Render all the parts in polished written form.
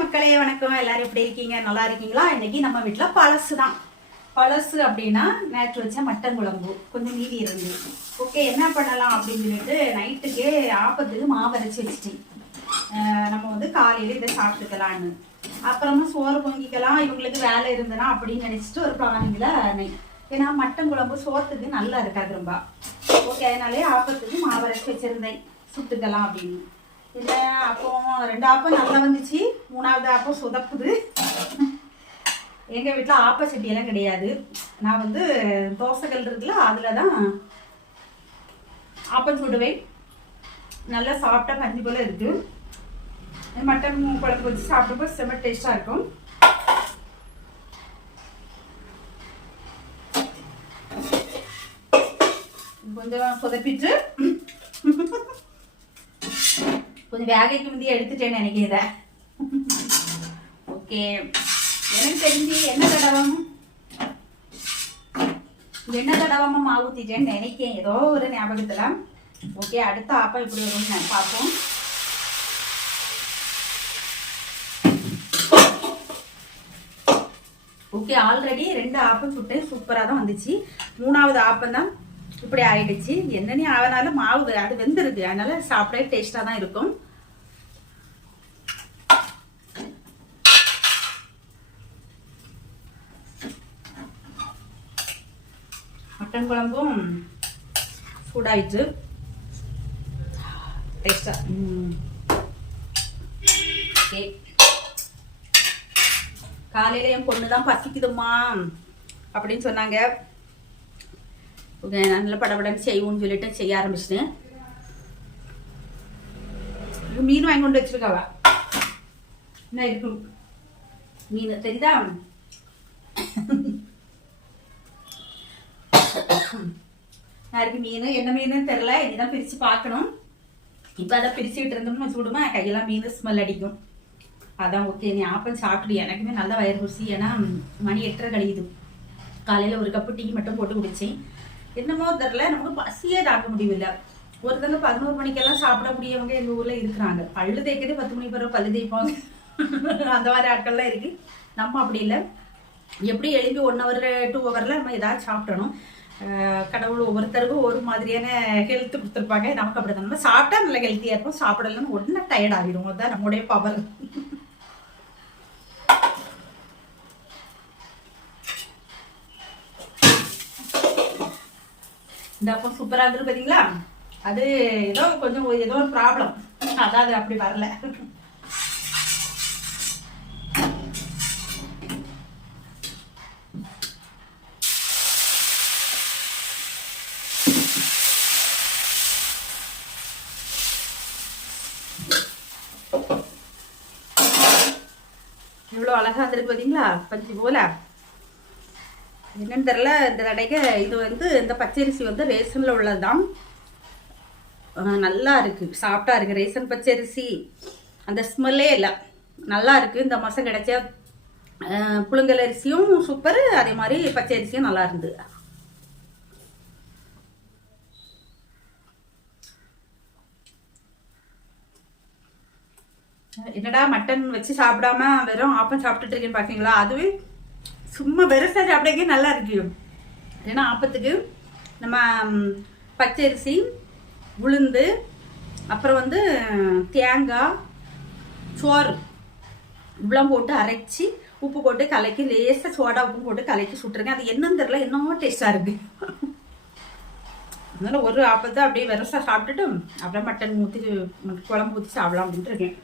மக்களே வணக்கம். எல்லாரும் எப்படி இருக்கீங்க? நல்லா இருக்கீங்களா? இன்னைக்கு நம்ம வீட்டுல பழசு தான். பழசு அப்படின்னா நேற்று வச்ச மட்டன் குழம்பு கொஞ்சம் மீதி இருந்து ஓகே என்ன பண்ணலாம் அப்படின்னு சொல்லிட்டு நைட்டுக்கு ஆப்பத்துக்கு மாவு அரைச்சி வச்சுட்டேன். நம்ம வந்து காலையில இதை சாப்பிட்டுக்கலான்னு அப்புறமா சோறு பொங்கிக்கலாம் இவங்களுக்கு வேலை இருந்தனா அப்படின்னு நினைச்சிட்டு ஒரு பிளானிங்ல ஏன்னா மட்டன் குழம்பு சோத்துக்கு நல்லா இருக்காது ரொம்ப ஓகே. அதனாலே ஆப்பத்துக்கு மாவு அரைச்சி வச்சிருந்தேன் சுட்டுக்கலாம் அப்படின்னு. இல்லை அப்போ 2 ஆப்பம் நல்லா வந்துச்சு, 3ஆவது ஆப்பம் சொதப்புது. எங்கள் வீட்டில் ஆப்ப சட்டியெல்லாம் கிடையாது. நான் வந்து தோசைகள் இருக்குல்ல அதில் தான் ஆப்பம் சுடுவேன். நல்லா சாப்பிட்டா கஞ்சி போல் இருக்குது. மட்டன் குழம்பு வச்சு சாப்பிட்டப்போ செம்ம டேஸ்ட்டாக இருக்கும். கொஞ்சம் சொதப்பிட்டு கொஞ்சம் வேகைக்கு முந்தைய எடுத்துட்டேன்னு நினைக்கிறேன். ஓகே, எனக்கு தெரிஞ்சு என்ன தடவாம மாவு ஊத்திட்டேன்னு நினைக்கிறேன், ஏதோ ஒரு ஞாபகத்துல. ஓகே, அடுத்த ஆப்பம் இப்படி வரும்னு பார்ப்போம். ஓகே, ஆல்ரெடி 2 ஆப்பம் சுட்டு சூப்பரா தான் வந்துச்சு. 3ஆவது ஆப்பம் தான் இப்படி ஆயிடுச்சு. என்னன்னு ஆனாலும் மாவு அது வெந்துருக்கு, அதனால சாப்பிட டேஸ்டா தான் இருக்கும். மட்டன் குழம்பும் சூடாயிட்டு டேஸ்டா. ஓகே, காலையில என் பொண்ணுதான் பசிக்குதுமா அப்படின்னு சொன்னாங்க. ஓகே, நல்ல படபடன்னு செய்வோம்னு சொல்லிட்டு செய்ய ஆரம்பிச்சிட்டேன். மீன் வாங்கி கொண்டு வச்சிருக்காவா? என்ன இருக்கும் மீன் தெரியுதா? யாருக்கு மீன் என்ன மீன் தெரியல, இனிதான் பிரிச்சு பார்க்கணும். இப்ப அதை பிரிச்சுட்டு இருந்தோம்னு வச்சுடுமா கையெல்லாம் மீன் ஸ்மெல் அடிக்கும். அதான் ஓகே, நீ ஆப்பம் சாப்பிட்டு எனக்குமே நல்ல வயிறு ருசி. ஏன்னா மணி 8:30 கழியுது. காலையில ஒரு கப்பு டீ மட்டும் போட்டு குடிச்சேன். என்னமோ தெரியல, நமக்கு பசியே தாக்க முடியல. ஒருத்தங்க 11 மணிக்கெல்லாம் சாப்பிட முடியவங்க எங்க ஊர்ல இருக்கிறாங்க. பல்லு தேய்க்கிறது 10 மணி பிறகு பல்லு தேய்ப்பாங்க. அந்த மாதிரி ஆட்கள்லாம் இருக்கு. நம்ம அப்படி இல்லை, எப்படி எழுப்பி 1 hour 2 hourல நம்ம ஏதாவது சாப்பிடணும். கடவுள் ஒவ்வொருத்தருக்கும் ஒரு மாதிரியான ஹெல்த் கொடுத்துருப்பாங்க. நமக்கு அப்படிதான், நம்ம சாப்பிட்டா நல்ல ஹெல்த்தியா இருக்கும், சாப்பிடலன்னு உடனே டயர்ட் ஆகிடும். அதுதான் நம்மளுடைய பவர். இந்த அப்போ சூப்பரா இருக்கு பாத்தீங்களா? அது ஏதோ கொஞ்சம் ஏதோ ஒரு ப்ராப்ளம், அதான் அது அப்படி வரல. இவ்வளவு அழகா இருந்திருக்கு பாத்தீங்களா, பஞ்சு போல. என்னன்னு தெரியல, இந்த தடைக்கு இது வந்து இந்த பச்சரிசி வந்து ரேஷன்ல உள்ளதுதான். நல்லா இருக்கு, சாப்பிட்டா இருக்கு. ரேஷன் பச்சரிசி அந்த ஸ்மெல்லே இல்லை, நல்லா இருக்கு. இந்த மாசம் கிடைச்ச புழுங்கல் அரிசியும் சூப்பர், அதே மாதிரி பச்சரிசியும் நல்லா இருந்து. என்னடா மட்டன் வச்சு சாப்பிடாம வெறும் ஆப்பம் சாப்பிட்டுட்டு இருக்கேன்னு பாத்தீங்களா? அதுவே சும்மா வெறுசா சாப்பிடக்கே நல்லா இருக்கு. ஏன்னா ஆப்பத்துக்கு நம்ம பச்சரிசி, உளுந்து, அப்புறம் வந்து தேங்காய், சோறு இவ்வளோ போட்டு அரைச்சி உப்பு போட்டு கலக்கி லேசாக சோடா உப்பு போட்டு கலக்கி சுட்டுருங்க. அது என்னன்னு தெரியல, என்னமோ டேஸ்டாக இருக்கு. அதனால ஒரு ஆப்பத்தை அப்படியே வெறுசா சாப்பிட்டுட்டு அப்புறம் மட்டன் ஊற்றி குழம்பு ஊற்றி சாப்பிடலாம் அப்படின்ட்டு இருக்கேன்.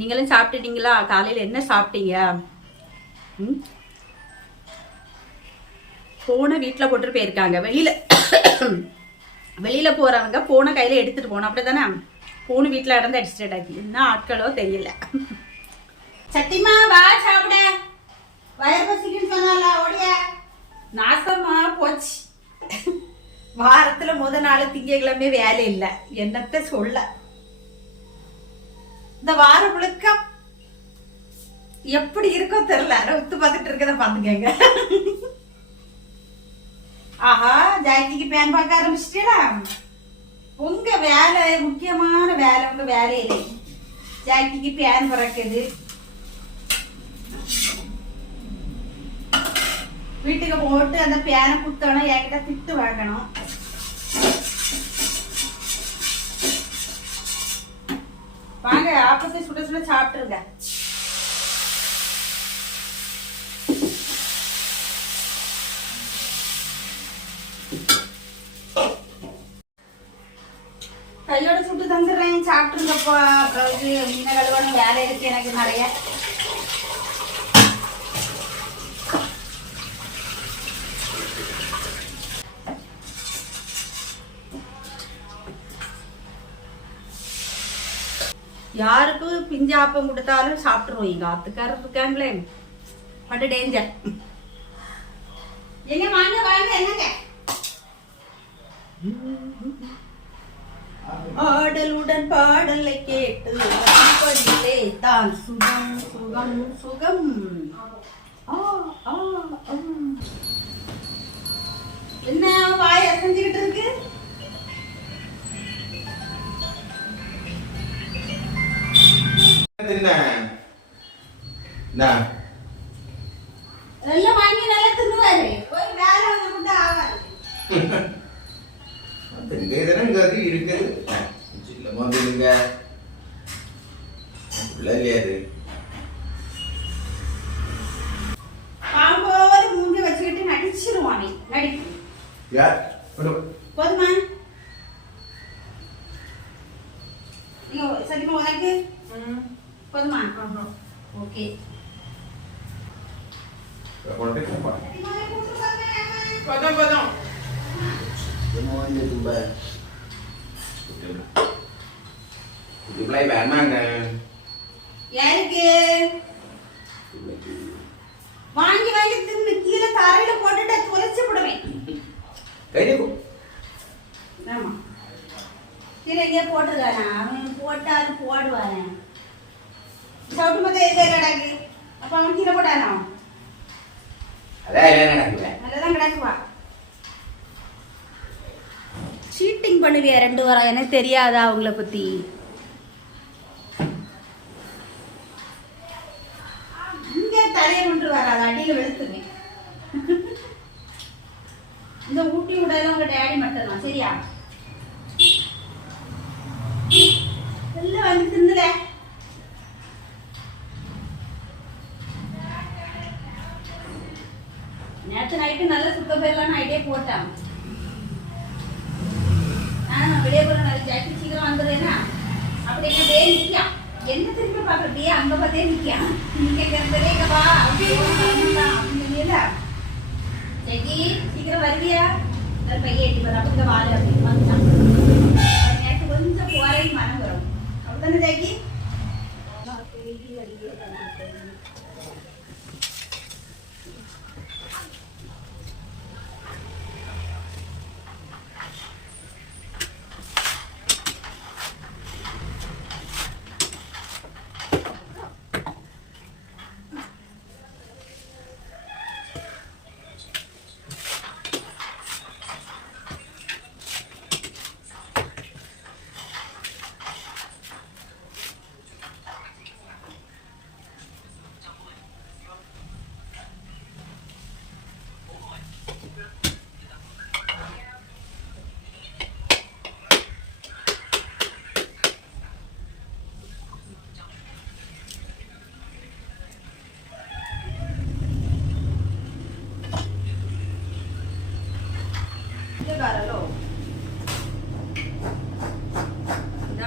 நீங்களும் சாப்பிட்டுட்டீங்களா? காலையில என்ன சாப்பிட்டீங்க? போன வீட்டுல போட்டு போயிருக்காங்க. வெளியில போறவங்க போன கையில எடுத்துட்டு போனோம், அப்படித்தானே? போன வீட்டுல இடந்து அடிச்சுட்டாக்கி என்ன ஆட்களோ தெரியல. சத்தியமா வா சாப்பிட, வயிறு பசிக்குன்னு சொன்னால ஓடிய நாசமா போச்சு. வாரத்துல முதல் நாள் திங்கக்கிழமை வேலை இல்லை, என்னத்த சொல்ல. இந்த வாரம் முழுக்க எப்படி இருக்கோ தெரியல. உத்து பார்த்துட்டு இருக்கத பாத்துக்கங்க. ஆஹா, ஜாக்கிக்கு பேன் பார்க்க ஆரம்பிச்சிட்டீங்களா? உங்க வேலை முக்கியமான வேலை, உங்க வேலையில ஜாக்கிக்கு பேன் பறக்குது. வீட்டுக்கு போட்டு அந்த பேனை குத்தணும், என்கிட்ட திட்டு வாங்கணும். வாங்க, ஆப்பத்தை சுட சுட சாப்பிட்டுருங்க. கையோட சுட்டு தந்துடுறேன், சாப்பிட்டுருங்கப்பா. அப்புறம் மீனை கழுவணும், வேலை இருக்கு எனக்கு நிறைய. யாருக்கு பிஞ்சாப்பம் கொடுத்தாலும் சாப்பிட்டுருவோம். எங்க ஆத்துக்காரர் இருக்காங்களே, பட் டேஞ்சர். எங்க வாங்க வாங்க, என்னங்க ஆடலுடன் பாடலை கேட்டு தான் சுகம் சுகம் சுகம். என்ன வாய் அசைஞ்சுக்கிட்டு இருக்கு? எல்லாம் வாங்கி நல்லா தின்னுவாரு. ஒரு வேலை வந்து மட்டும் ஆகாது. பாம்போது மூஞ்சி வச்சுக்கிட்டு நடிச்சிருவானே, நடிப்பு. போதுமா? சத்தியமா உனக்கு போதுமா? ஓகே. வாங்கி வாங்கி தின்னு கீழே தரையில போட்டுட்டு தொலைச்சு விடுவேன். ஆமா, கீழே எங்கேயே போட்டுருக்கானா? அவன் போட்டாலும் போடுவானே. சவுட்டு மொத்தம் எது கிடக்கு? அப்ப அவன் கீழே போட்டானா? அதான் கிடக்குவா. சீட்டிங் பண்ணுவியா 2 வாரம்? எனக்கு தெரியாதா அவங்கள பத்தி? இங்க தலையை கொண்டு வராது, அடியில வெளுத்துவேன். இந்த ஊட்டி விடாத உங்க டேடி மட்டும் தான், சரியா? எல்லாம் வந்து தின்னுல. நேற்று நைட்டு நல்ல சுத்த பேர்லாம் நைட்டே போட்டான். வெளியே போற நல்ல ஜாக்கெட் சீக்கிரம் வந்துடுறேன்னா அப்படியே டே நிற்கான். என்ன திரும்ப பார்க்கறதே அங்க பார்த்தே நிற்கான். நீங்க கேட்கறதேங்கப்பா அப்படின்னு ஜெகி சீக்கிரம் வருவியா? பையன் எட்டி வர அப்ப வாழை அப்படின்னு வந்துட்டான். நேற்று கொஞ்சம் போறேன்னு மனம் வரும். அப்படித்தானே ஜெகி?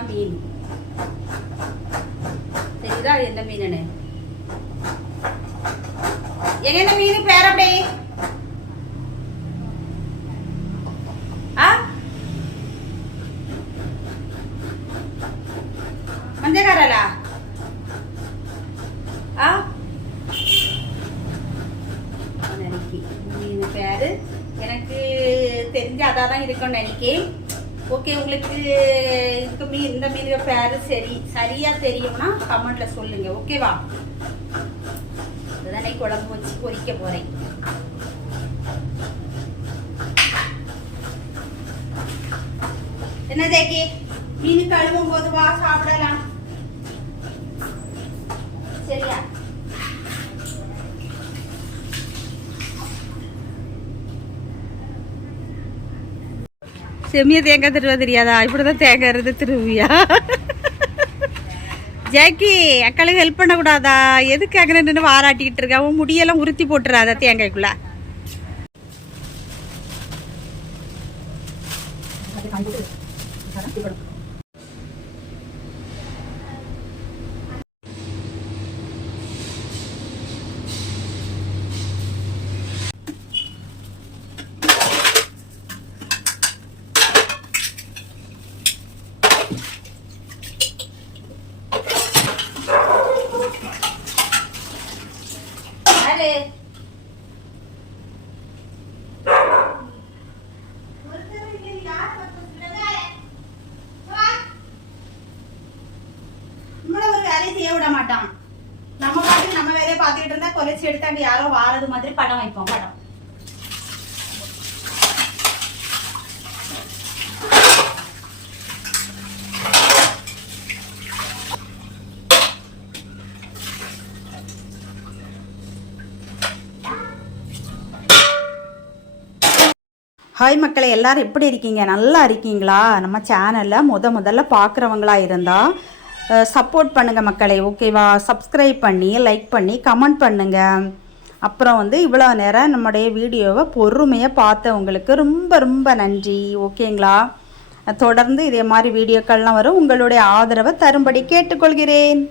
மீன் தெரியுதா? என்ன மீன்? எங்க மீன் பேர் அப்படி மஞ்சக்காரலா? மீன் பேரு எனக்கு தெரிஞ்ச அதான் இருக்கும்னு நினைக்கிறேன். ஓகே, உங்களுக்கு இந்த மீன் பேரு சரியா தெரியும்னா கமெண்ட்ல சொல்லுங்க. ஓகேவா? அதனை குழம்பு வச்சு பொரிக்க போறேன். என்ன தேக்கி மீன் கழுவும் போது வா சாப்பிடலாம். சரியா? செம்மிய தேங்காய் திருவ தெரியாதா? இப்படிதான் தேங்காய் இருந்து திருவியா? ஜாக்கி அக்காளுக்கு ஹெல்ப் பண்ணக்கூடாதா? எதுக்காக நின்று வாராட்டிக்கிட்டு இருக்கா? அவன் முடியெல்லாம் உறுத்தி போட்டுறாதா தேங்காய்க்குள்ள? செய்ய விட மாட்டான். நம்ம பாட்டு நம்ம வேலையை பார்த்துக்கிட்டு இருந்தா கொலைச்சி எடுத்தாங்க யாரோ வாரது மாதிரி படம் வைப்போம். படம் ஹாய் மக்களை, எல்லாரும் எப்படி இருக்கீங்க? நல்லா இருக்கீங்களா? நம்ம சேனலில் முதல்ல பார்க்குறவங்களா இருந்தால் சப்போர்ட் பண்ணுங்கள் மக்களை, ஓகேவா? சப்ஸ்கிரைப் பண்ணி லைக் பண்ணி கமெண்ட் பண்ணுங்கள். அப்புறம் இவ்வளோ நேரம் நம்முடைய வீடியோவை பொறுமையாக பார்த்தவங்களுக்கு ரொம்ப ரொம்ப நன்றி, ஓகேங்களா? தொடர்ந்து இதே மாதிரி வீடியோக்கள்லாம் வரும். உங்களுடைய ஆதரவை தரும்படி கேட்டுக்கொள்கிறேன்.